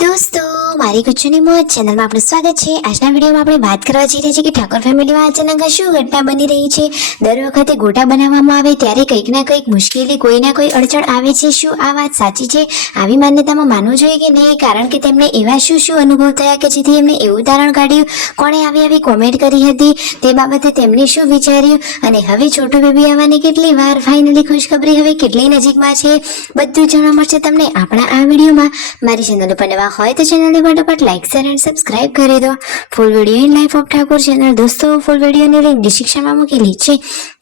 दोस्तों मारी गुज्जूनी मोज चैनल में आपનું સ્વાગત છે। આજના વિડીયોમાં આપણે વાત કરવા જઈ રહ્યા છીએ કે ઠાકોર ફેમિલીમાં અચાનક શું ઘટના બની રહી છે। દર વખતે ગોટા બનાવવામાં આવે ત્યારે કંઈક ના કંઈક મુશ્કેલી કોઈ ના કોઈ અડચણ આવે છે। શું આ વાત સાચી છે? આવી માન્યતામાં માનવું જોઈએ કે નહીં? કારણ કે તેમને એવા શું અનુભવ થયા કે જેથી એમને એવું તારણ કાઢ્યું? કોણે આવી કોમેન્ટ કરી હતી? તે બાબતે તેમણે શું વિચાર્યું? અને હવે છોટું બેબી આવવાની કેટલી વાર? ફાઇનલી ખુશખબરી હવે કેટલી નજીકમાં છે? બધું જાણવા મળશે તમને આપણા આ વિડીયોમાં। મારી ચેનલ ઉપર નવા હોય તો ચેનલને ફટાફટ લાઈક શેર એન્ડ સબસ્ક્રાઇબ કરી દો। Full video in life of Thakor channel દોસ્તો ફૂલ વિડીયોની લિંક ડિસ્ક્રિપ્શનમાં મૂકેલી છે,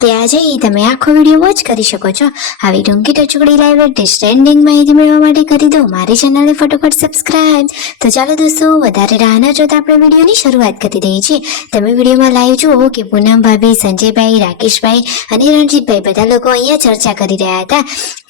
ત્યાં જઈ તમે આખો વિડીયો વોચ કરી શકો છો। આવી ટૂંકી ટચુકડી લાઈવ લેટેસ્ટ ટ્રેન્ડિંગ માહિતી મેળવવા માટે કરી દો મારી ચેનલને ફટાફટ સબસ્ક્રાઇબ। તો ચાલો દોસ્તો વધારે રાહ ન જોતા આપણે વિડીયોની શરૂઆત કરી દઈએ છીએ। તમે વિડીયોમાં લાઈવ જુઓ કે પૂનમ ભાભી, સંજયભાઈ, રાકેશભાઈ અને રણજીતભાઈ બધા લોકો અહીંયા ચર્ચા કરી રહ્યા હતા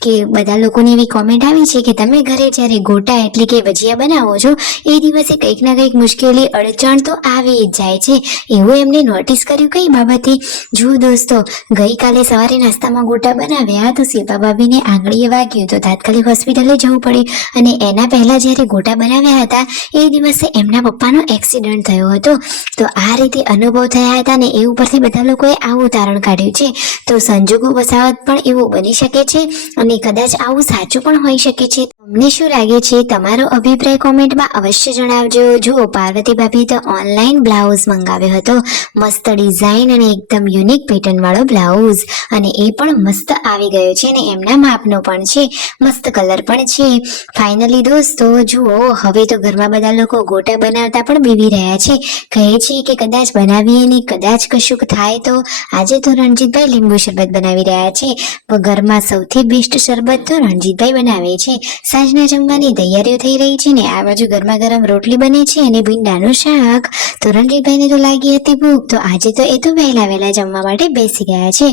કે બધા લોકોની એવી કોમેન્ટ આવી છે કે તમે ઘરે જ્યારે ગોટા એટલે કે ભજીયા બનાવો છો એ દિવસે કંઈક ના કંઈક મુશ્કેલી અડચણ તો આવી જ જાય છે। એવું એમને નોટિસ કર્યું કઈ બાબતે? જુઓ દોસ્તો, ગઈકાલે સવારે નાસ્તામાં ગોટા બનાવ્યા તો શિલ્પા ભાભીને આંગળીએ વાગ્યું તો તાત્કાલિક હોસ્પિટલે જવું પડ્યું। અને એના પહેલા જ્યારે ગોટા બનાવ્યા હતા એ દિવસે એમના પપ્પાનો એક્સિડન્ટ થયો હતો। તો આ રીતે અનુભવ થયા હતા ને એ ઉપરથી બધા લોકોએ આવું તારણ કાઢ્યું છે। તો સંજોગો વસાવત પણ એવું બની શકે છે અને કદાચ આવું સાચું પણ હોઈ શકે છે। તમને શું લાગે છે? તમારો અભિપ્રાય કોમેન્ટમાં અવશ્ય જણાવજો। જુઓ, પાર્વતી ભાભી તો ઓનલાઈન બ્લાઉઝ મંગાવ્યો હતો, મસ્ત ડિઝાઇન અને એકદમ યુનિક પેટર્ન વાળો બ્લાઉઝ, અને એ પણ મસ્ત આવી ગયો છે અને એમના માપનો પણ છે, મસ્ત કલર પણ છે। ફાઇનલી દોસ્તો જુઓ, હવે તો ઘરમાં બધા લોકો ગોટા બનાવતા પણ બીવી રહ્યા છે। કહે છે કે કદાચ બનાવીએ ને કદાચ કશુંક થાય તો। આજે તો રણજીતભાઈ લીંબુ શરબત બનાવી રહ્યા છે। ઘરમાં સૌથી બેસ્ટ શરબત તો રણજીતભાઈ બનાવે છે। સાંજના જમવાની તૈયારીઓ થઈ રહી છે ને આ બાજુ ગરમા ગરમ રોટલી બને છે અને ભીંડાનું શાક। તો રણજીતભાઈને તો લાગી હતી ભૂખ, તો આજે તો એ તો વહેલા જમવા માટે બેસી ગયા છે।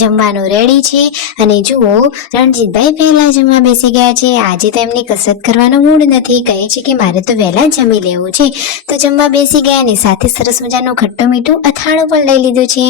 જમવાનું રેડી છે અને જુઓ, રણજીતભાઈ વહેલા જમવા બેસી ગયા છે। આજે તો એમને કસરત કરવાનો મૂડ નથી, કહે છે કે મારે તો વહેલા જમી લેવું છે। તો જમવા બેસી ગયા અને સાથે સરસ મજાનું ખટ્ટું મીઠું અથાણું પણ લઈ લીધું છે।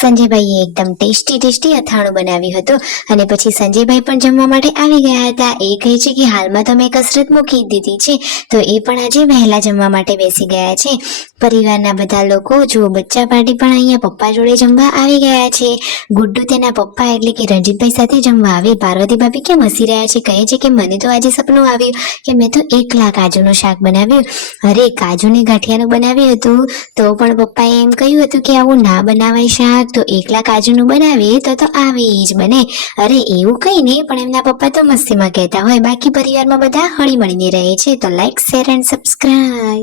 સંજયભાઈએ એકદમ ટેસ્ટી અથાણું બનાવ્યું હતું અને પછી સંજયભાઈ પણ જમવા માટે આવી ગયા હતા। એ કહે છે કે હાલમાં તો મેં કસરત મૂકી દીધી છે, તો એ પણ આજે વહેલા જમવા માટે બેસી ગયા છે। પરિવારના બધા લોકો જુઓ, બચ્ચા પાર્ટી પણ અહીંયા પપ્પા જોડે જમવા આવી ગયા છે। ગુડ્ડુ તેના પપ્પા એટલે કે રણજીતભાઈ સાથે જમવા આવી। પાર્વતી ભાભી કેમ હસી રહ્યા છે? કહે છે કે મને તો આજે સપનું આવ્યું કે મેં તો 1 લાખ કાજુનું શાક બનાવ્યું। અરે, કાજુની ગાંઠિયાનું બનાવ્યું હતું તો પણ પપ્પાએ એમ કહ્યું હતું કે આવું ના બનાવાય શાક, તો 1 લાખ કાજુનું બનાવીએ તો આવી જ બને। અરે એવું કઈ નહીં, પણ એમના પપ્પા તો મસ્તીમાં કહેતા હોય, બાકી પરિવારમાં બધા હળી મળીને રહે છે। તો લાઈક શેર એન્ડ સબસ્ક્રાઇબ।